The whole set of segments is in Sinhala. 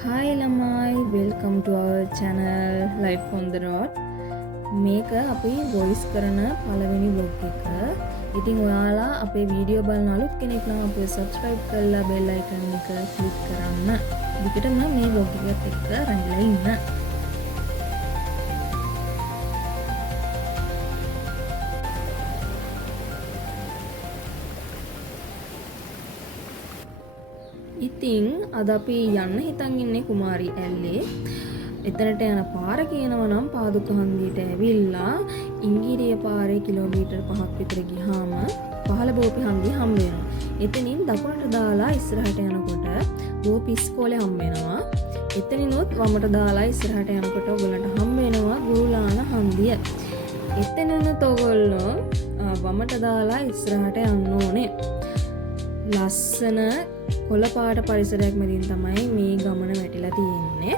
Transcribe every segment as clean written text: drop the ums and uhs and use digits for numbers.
Hi lamai, welcome to our channel Life on the Road. මේක අපි voice කරන පළවෙනි vlog එක. ඉතින් ඔයාලා අපේ වීඩියෝ බලන අලුත් කෙනෙක් නම් අපිව subscribe කරලා bell icon එක click කරන්න. විකටම මේ vlog එකත් එක්ක රැඳිලා ඉන්න. ඉතින් අද අපි යන්න හිතන් ඉන්නේ කුමාරි ඇල්ලේ. එතනට යන පාර කියනවා නම් පාදුක හන්දියට ඇවිල්ලා ඉංගිරිය පාරේ කිලෝමීටර් 5ක් විතර ගියාම පහළ බෝපි හන්දිය හම්බ වෙනවා. එතනින් දකුණට දාලා ඉස්සරහට යනකොට බෝපි ඉස්කෝලේ හම්බ වෙනවා. එතනිනුත් වමට දාලා ඉස්සරහට යනකොට ඔයගලන්ට හම්බ වෙනවා ගුරුලාන හන්දිය. එතනිනුත් ඔයගොල්ලෝ වමට දාලා ඉස්සරහට යන්න ඕනේ. ලස්සන කොළ පාට පරිසරයක් මැදින් තමයි මේ ගමන වැටිලා තියෙන්නේ.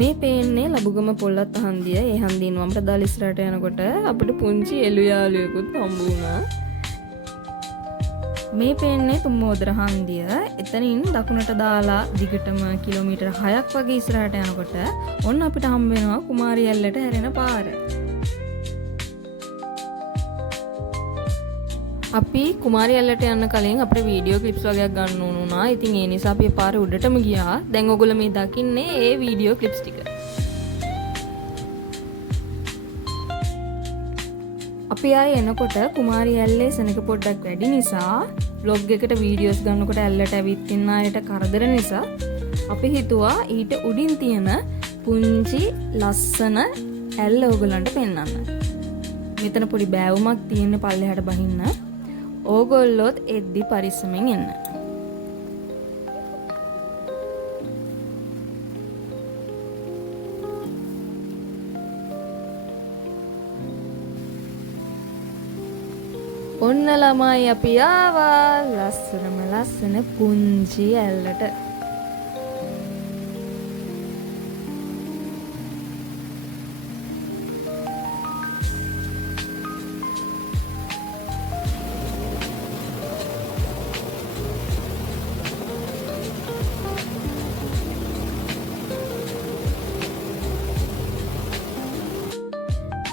මේ පේන්නේ ලබුගම පොල්ලත් හන්දිය. ඒ හන්දියෙන් වමට දාලා ඉස්සරහට යනකොට අපිට පුංචි එළු යාළුවෙකුත් හම්බ වුණා. මේ පේන්නේ තුම්මෝදර හන්දිය. එතනින් දකුණට දාලා දිගටම කිලෝමීටර් 6ක් වගේ ඉස්සරහට යනකොට ඔන්න අපිට හම්බ වෙනවා කුමාරි ඇල්ලට හැරෙන පාර. අපි කුමාරි ඇල්ලට යන්න කලින් අපිට වීඩියෝ ක්ලිප්ස් වගේක් ගන්න ඕන වුණා. ඉතින් ඒ නිසා අපි පාරේ උඩටම ගියා. දැන් ඔයගොල්ලෝ මේ දකින්නේ ඒ වීඩියෝ ක්ලිප්ස් ටික. අපි ආයේ එනකොට කුමාරි ඇල්ලේ සෙනඟ පොඩ්ඩක් වැඩි නිසා vlog එකට වීඩියෝස් ගන්නකොට ඇල්ලට ඇවිත් ඉන්න අයට කරදර නිසා අපි හිතුවා ඊට උඩින් තියෙන පුංචි ලස්සන ඇල්ල ඕගොල්ලන්ට පෙන්වන්න. මෙතන පොඩි බෑවුමක් තියෙන පල්ලෙහාට බහින්න. ඕගොල්ලොත් එද්දි පරිස්සමෙන් එන්න. ඔන්න ළමයි අපි ආවා ලස්සනම ලස්සන පුංචි ඇල්ලට.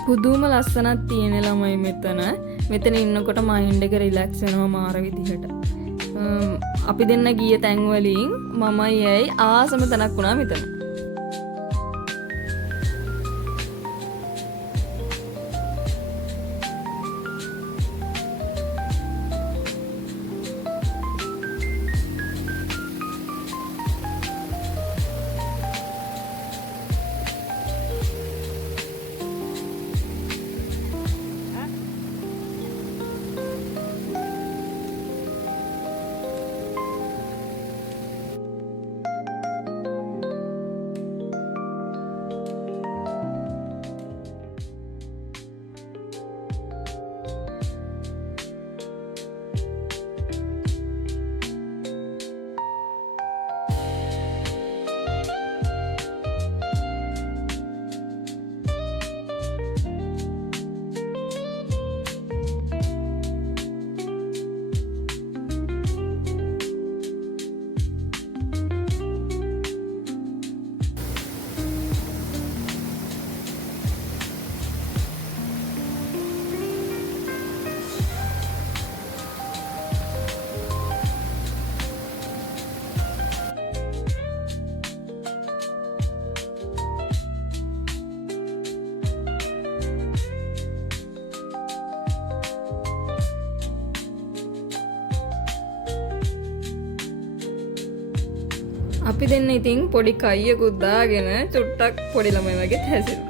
පුදුම ලස්සනක් තියෙන ළමයි මෙතන. මෙතන ඉන්නකොට මයින්ඩ් එක රිලැක්ස් වෙනවා මාර විදිහට. අපි දෙන්න ගිය තැන් වලින් මමයි ඇයි ආසම තැනක් වුණා මෙතන. අපි දෙන්න ඉතින් පොඩි කයියකුත් දාගෙන චුට්ටක් පොඩි ළමයි වගේ හැසිරුණා.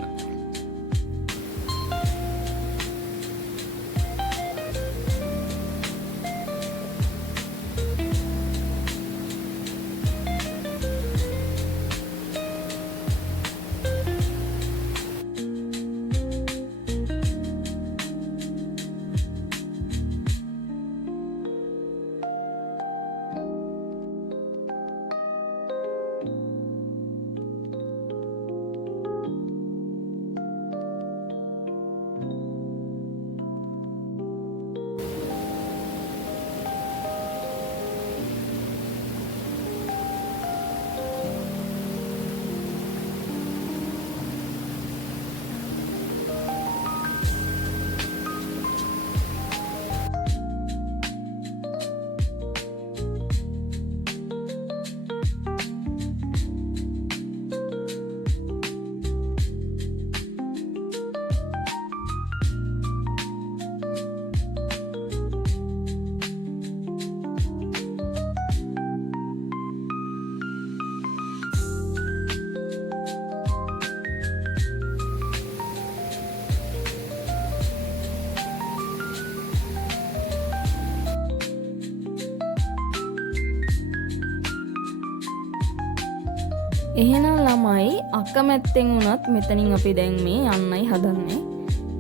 එහෙනම් ළමයි අකමැත්තෙන් වුණත් මෙතනින් අපි දැන් මේ යන්නයි හදන්නේ.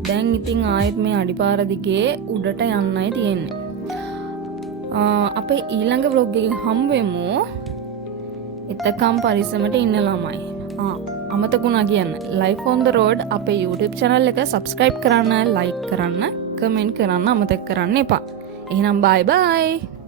දැන් ඉතින් ආයෙත් මේ අඩිපාර දිගේ උඩට යන්නයි තියෙන්නේ. අපේ ඊළඟ vlog එකකින් හම්බ වෙමු. එතකම් පරිස්සමට ඉන්න ළමයි. අමතකුණා කියන්න. Life on the road අපේ YouTube channel එක subscribe කරන්න, like කරන්න, comment කරන්න අමතක කරන්න එපා. එහෙනම් bye bye.